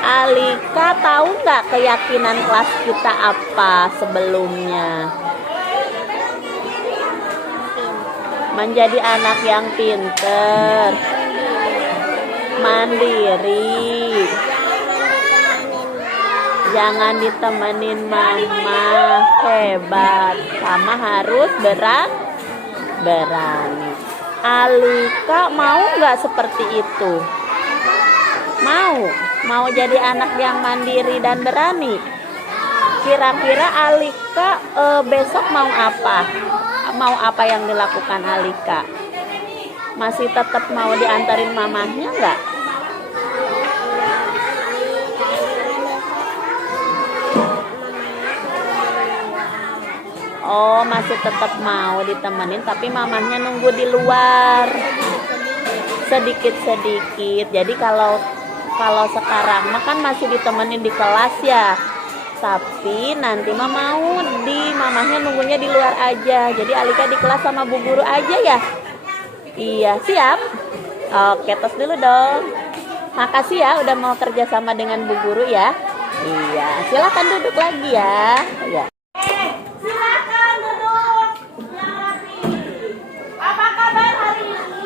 Alika tahu nggak keyakinan kelas kita apa sebelumnya? Menjadi anak yang pinter, mandiri, jangan ditemenin mama, hebat, sama harus berani. Alika mau nggak seperti itu? Mau jadi anak yang mandiri dan berani. Kira-kira Alika besok mau apa? Mau apa yang dilakukan Alika? Masih tetap mau diantarin mamahnya nggak? Oh, masih tetap mau ditemenin, tapi mamahnya nunggu di luar sedikit-sedikit. Jadi kalau sekarang mah kan masih ditemenin di kelas ya. Tapi nanti mah mau mamahnya nunggunya di luar aja. Jadi Alika di kelas sama bu guru aja ya. Iya, siap. Oke, tos dulu dong. Makasih ya udah mau kerja sama dengan bu guru ya. Iya, silakan duduk lagi ya. Ya. Silakan duduk yang rapi. Apa kabar hari ini?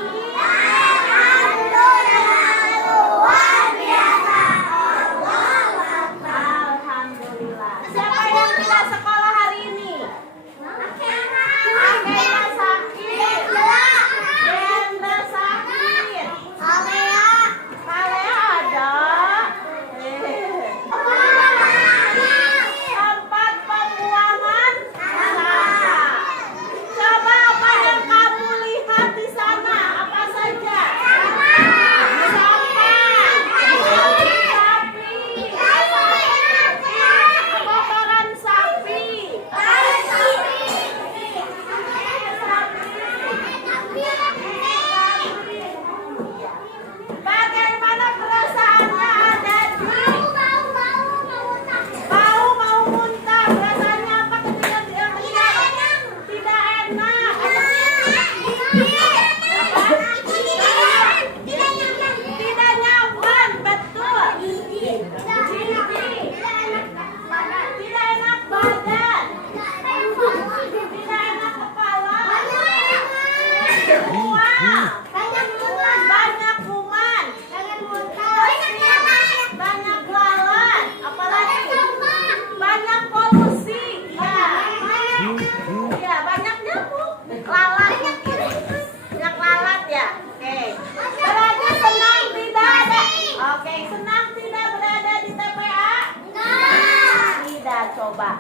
Coba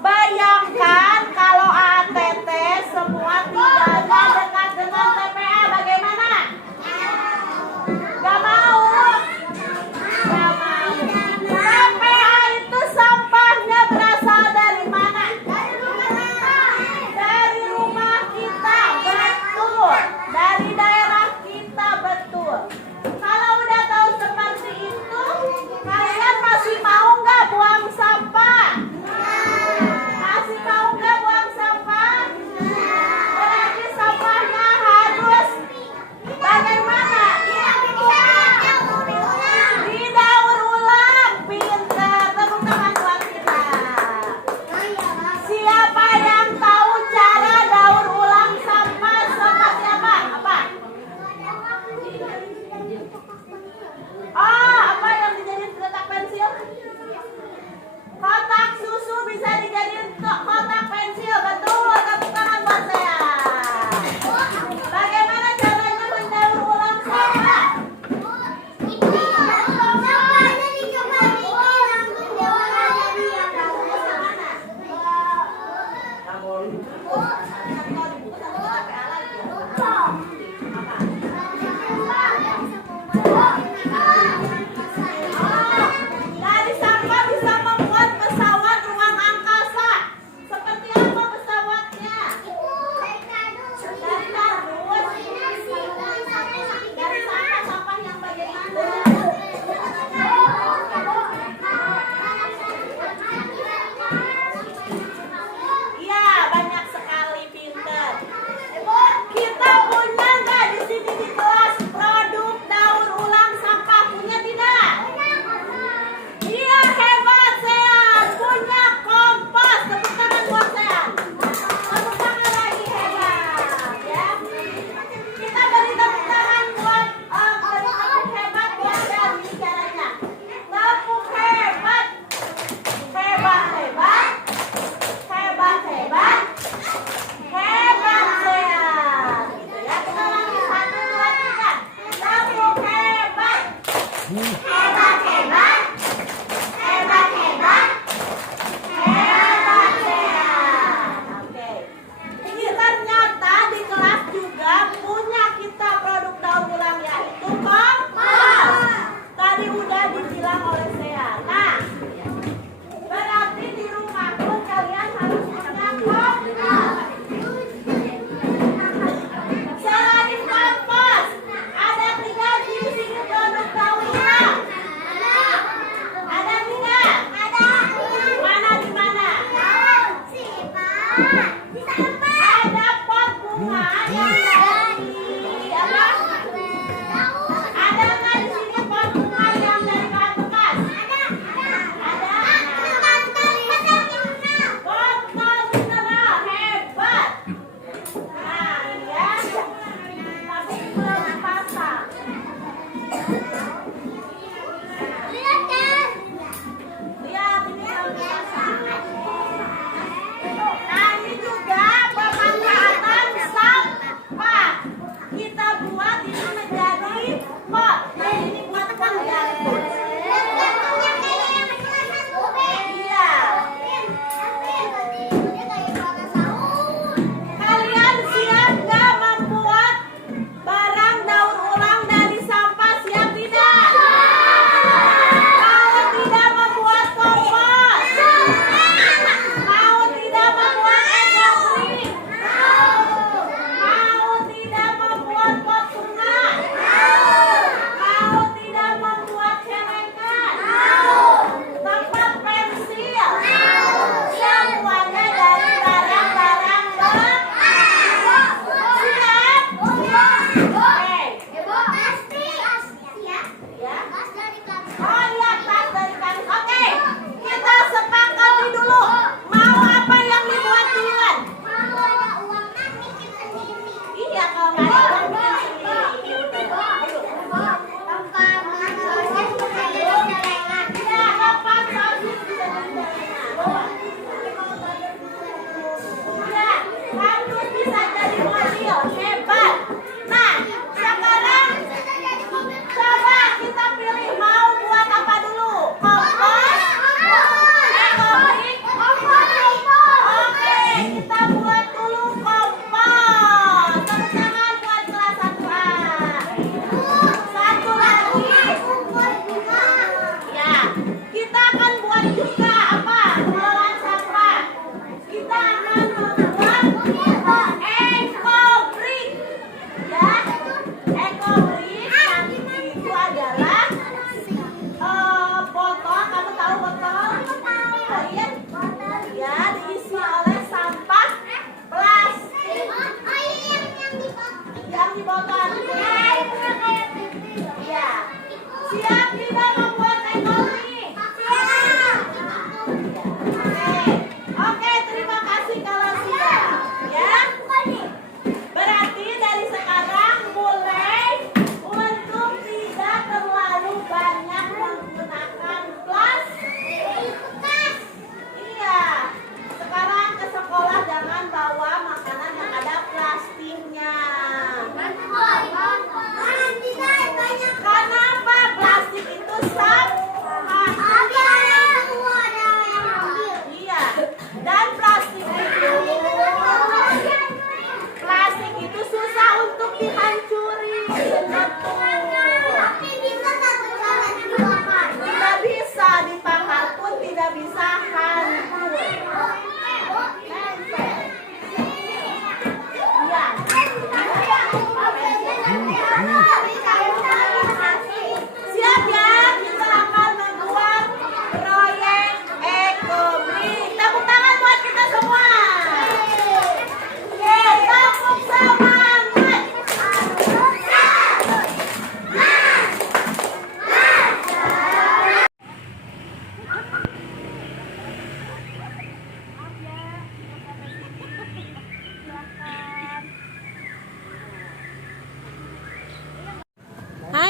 bayangkan kalau ATT semua tinggalnya dekat dengan TPA, bagaimana?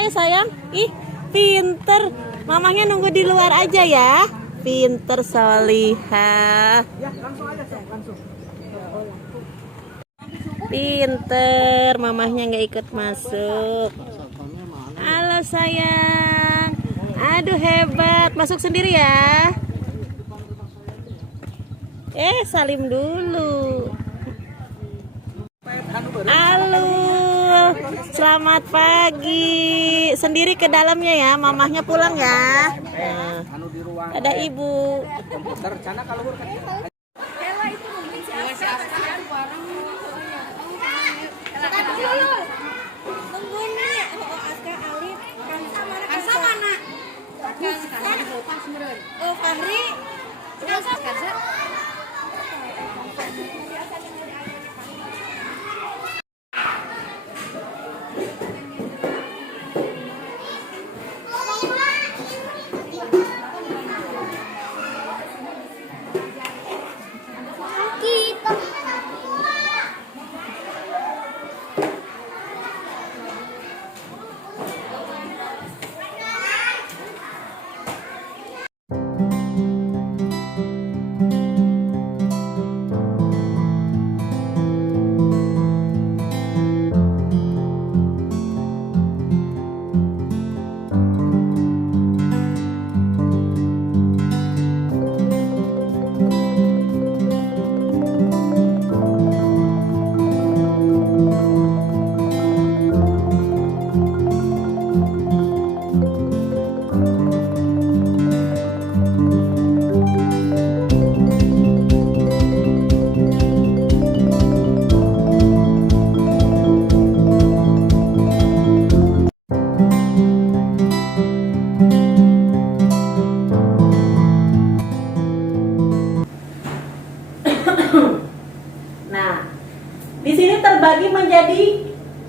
ya sayang. Ih, pinter. Mamahnya nunggu di luar aja ya. Pinter Solihah. Pinter, mamahnya nggak ikut masuk. Halo sayang. Aduh hebat, masuk sendiri ya. Salim dulu. Halo, selamat pagi. Sendiri ke dalamnya ya, mamahnya pulang ya. Ada ibu. Nah, di sini terbagi menjadi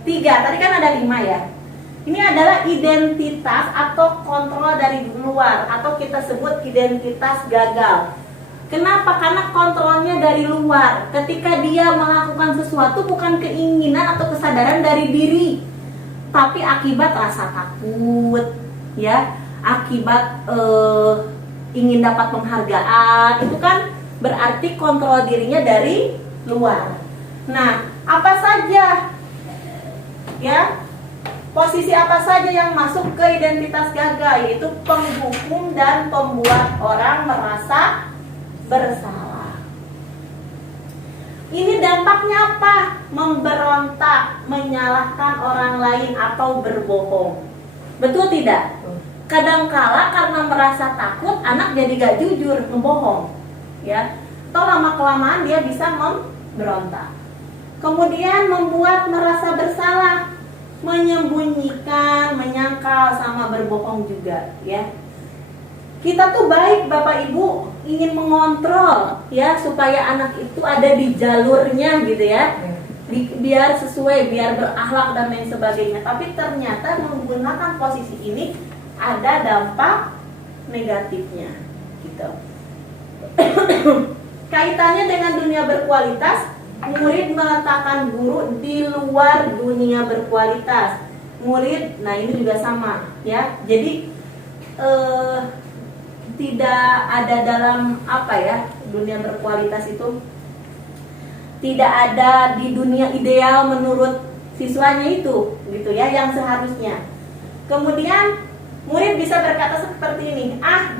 3. Tadi kan ada 5 ya. Ini adalah identitas atau kontrol dari luar, atau kita sebut identitas gagal. Kenapa? Karena kontrolnya dari luar. Ketika dia melakukan sesuatu bukan keinginan atau kesadaran dari diri, tapi akibat rasa takut, ya, akibat ingin dapat penghargaan. Itu kan berarti kontrol dirinya dari luar. Nah, apa saja, ya, posisi apa saja yang masuk ke identitas gagal, yaitu penghukum dan pembuat orang merasa bersalah. Ini dampaknya apa? Memberontak, menyalahkan orang lain atau berbohong. Betul tidak? Kadangkala karena merasa takut, anak jadi gak jujur, membohong, ya. Atau lama-kelamaan dia bisa memberontak. Kemudian membuat merasa bersalah, menyembunyikan, menyangkal, sama berbohong juga, ya. Kita tuh baik Bapak Ibu ingin mengontrol, ya, supaya anak itu ada di jalurnya gitu ya, biar sesuai, biar berakhlak dan lain sebagainya. Tapi ternyata menggunakan posisi ini ada dampak negatifnya, gitu. Kaitannya dengan dunia berkualitas, murid meletakkan guru di luar dunia berkualitas. Murid, nah ini juga sama, ya. Jadi tidak ada dalam apa ya, dunia berkualitas itu tidak ada di dunia ideal menurut siswanya itu, gitu ya, yang seharusnya. Kemudian murid bisa berkata seperti ini,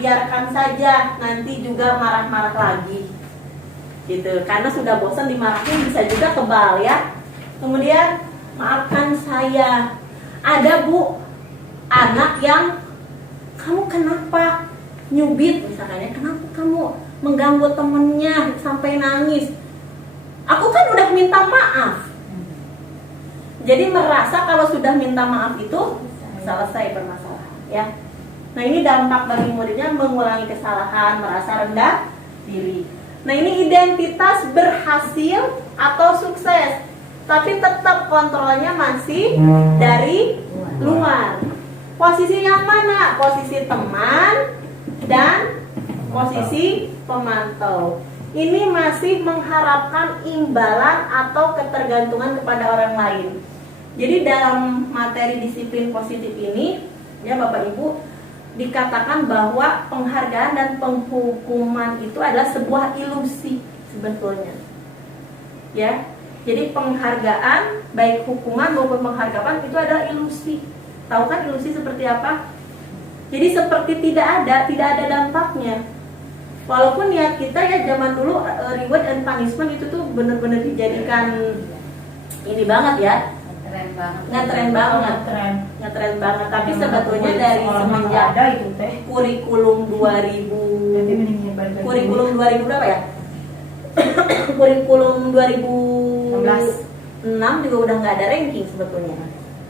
biarkan saja, nanti juga marah-marah lagi, gitu, karena sudah bosan dimarahin, bisa juga kebal, ya. Kemudian maafkan saya. Ada Bu, anak yang kamu kenapa nyubit misalnya, kenapa kamu mengganggu temennya sampai nangis, aku kan udah minta maaf. Jadi merasa kalau sudah minta maaf itu selesai permasalahan, ya. Nah, ini dampak bagi muridnya, mengulangi kesalahan, merasa rendah diri. Nah, ini identitas berhasil atau sukses, tapi tetap kontrolnya masih dari luar. Posisi yang mana? Posisi teman dan posisi pemantau. Ini masih mengharapkan imbalan atau ketergantungan kepada orang lain. Jadi dalam materi disiplin positif ini, ya Bapak Ibu, dikatakan bahwa penghargaan dan penghukuman itu adalah sebuah ilusi sebetulnya. Ya. Jadi penghargaan, baik hukuman maupun penghargaan itu adalah ilusi. Tahu kan ilusi seperti apa? Jadi seperti tidak ada dampaknya. Walaupun niat kita ya zaman dulu reward and punishment itu tuh benar-benar dijadikan ini banget ya. Ngetren banget. Tapi sebetulnya dari semenjak ada itu teh. kurikulum 2000 kurikulum 2000 berapa ya? Kurikulum 2006 juga udah nggak ada ranking sebetulnya.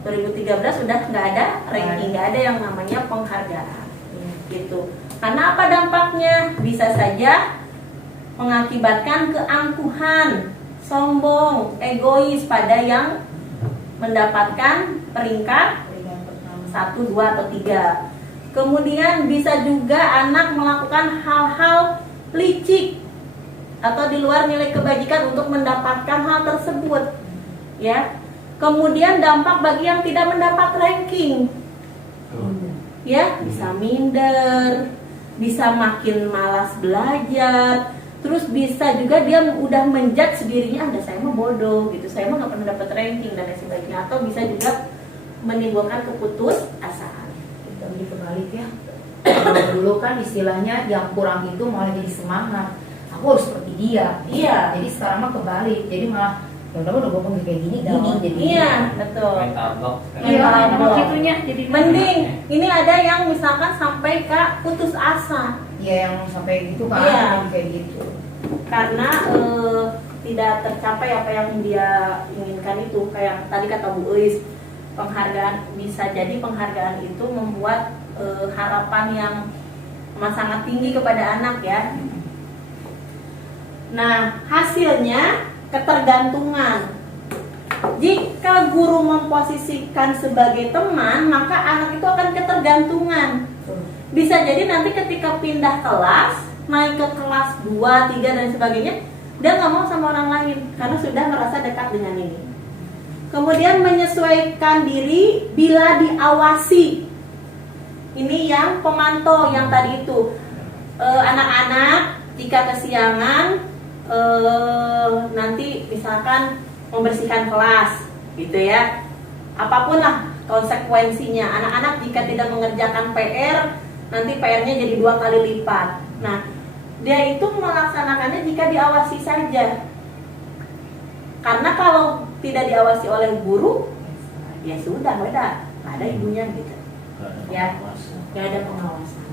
2013 udah nggak ada ranking, nggak ada yang namanya penghargaan gitu. Karena apa dampaknya? Bisa saja mengakibatkan keangkuhan, sombong, egois pada yang mendapatkan peringkat 1, 2, atau 3. Kemudian bisa juga anak melakukan hal-hal licik atau di luar nilai kebajikan untuk mendapatkan hal tersebut, ya. Kemudian dampak bagi yang tidak mendapat ranking, ya, bisa minder, bisa makin malas belajar, terus bisa juga dia udah menjudge dirinya, ada saya mah bodoh gitu, saya mah nggak pernah dapat ranking dan lain sebagainya, atau bisa juga menimbulkan keputusasaan. Jadi kebalik ya. Kalau dulu kan istilahnya yang kurang itu malah jadi semangat. Aku harus seperti dia. Iya. Jadi sekarang mah kebalik. Jadi malah ya udah gue pengen kayak gini jadi. Iya, betul. Mental block. Iya, emang gitunya. Jadi Mending ini ada yang misalkan sampai ke putus asa. Iya yang sampai gitu kan. Iya. Kayak gitu. Karena tidak tercapai apa yang dia inginkan itu. Kayak tadi kata Bu Eis, penghargaan, bisa jadi penghargaan itu membuat harapan yang sangat tinggi kepada anak ya. Nah, hasilnya ketergantungan. Jika guru memposisikan sebagai teman, maka anak itu akan ketergantungan. Bisa jadi nanti ketika pindah kelas, naik ke kelas 2, 3 dan sebagainya, dia nggak mau sama orang lain karena sudah merasa dekat dengan ini. Kemudian menyesuaikan diri bila diawasi. Ini yang pemantau yang tadi itu. Anak-anak jika kesiangan nanti misalkan membersihkan kelas gitu ya. Apapun lah konsekuensinya. Anak-anak jika tidak mengerjakan PR, nanti PR-nya jadi 2 kali lipat. Nah, dia itu melaksanakannya jika diawasi saja. Karena kalau tidak diawasi oleh guru, ya sudah, nggak ada ibunya gitu. Ya, nggak ada pengawasan.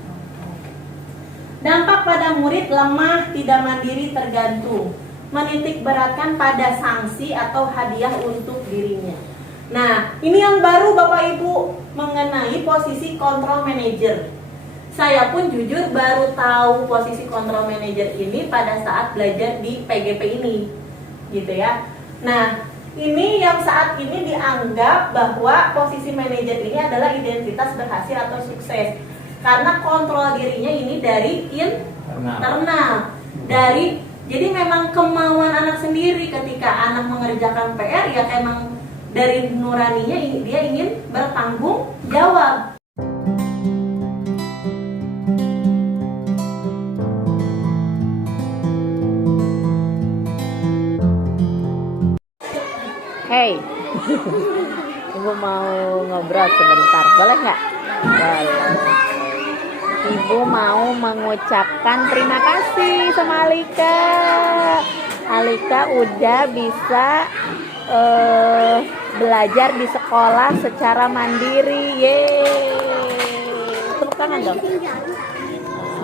Dampak pada murid lemah, tidak mandiri, tergantung. Menitik beratkan pada sanksi atau hadiah untuk dirinya. Nah, ini yang baru Bapak Ibu mengenai posisi control manager. Saya pun jujur baru tahu posisi control manager ini pada saat belajar di PGP ini, gitu ya. Nah, ini yang saat ini dianggap bahwa posisi manajer ini adalah identitas berhasil atau sukses. Karena kontrol dirinya ini dari internal. Jadi memang kemauan anak sendiri ketika anak mengerjakan PR ya emang dari nuraninya dia ingin bertanggung jawab. Hey, Ibu mau ngobrol sebentar, boleh nggak? Boleh. Ibu mau mengucapkan terima kasih sama Alika. Alika udah bisa belajar di sekolah secara mandiri. Yeay. Tepuk tangan dong.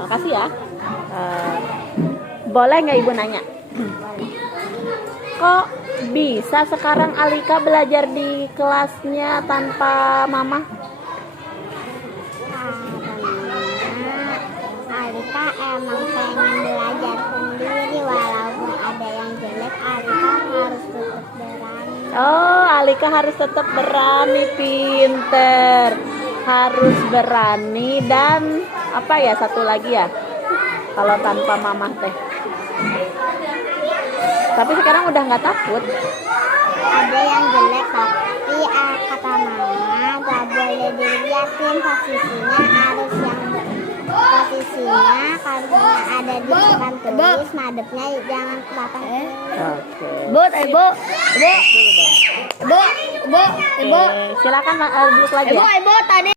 Makasih ya. Boleh nggak Ibu nanya? Kok bisa sekarang Alika belajar di kelasnya tanpa mama? Alika emang pengen belajar sendiri, walaupun ada yang jelek, Alika harus tetap berani. Oh, Alika harus tetap berani, pinter. Harus berani dan apa ya satu lagi ya? Kalau tanpa mama teh. Tapi sekarang udah nggak takut. Ada yang jelek tapi kata mama gak boleh diliatin posisinya, harus yang posisinya kalau ada di depan tulis madepnya jangan ke belakang. Oke. Ibu. Oke, silakan duduk lagi ya. Ibu tadi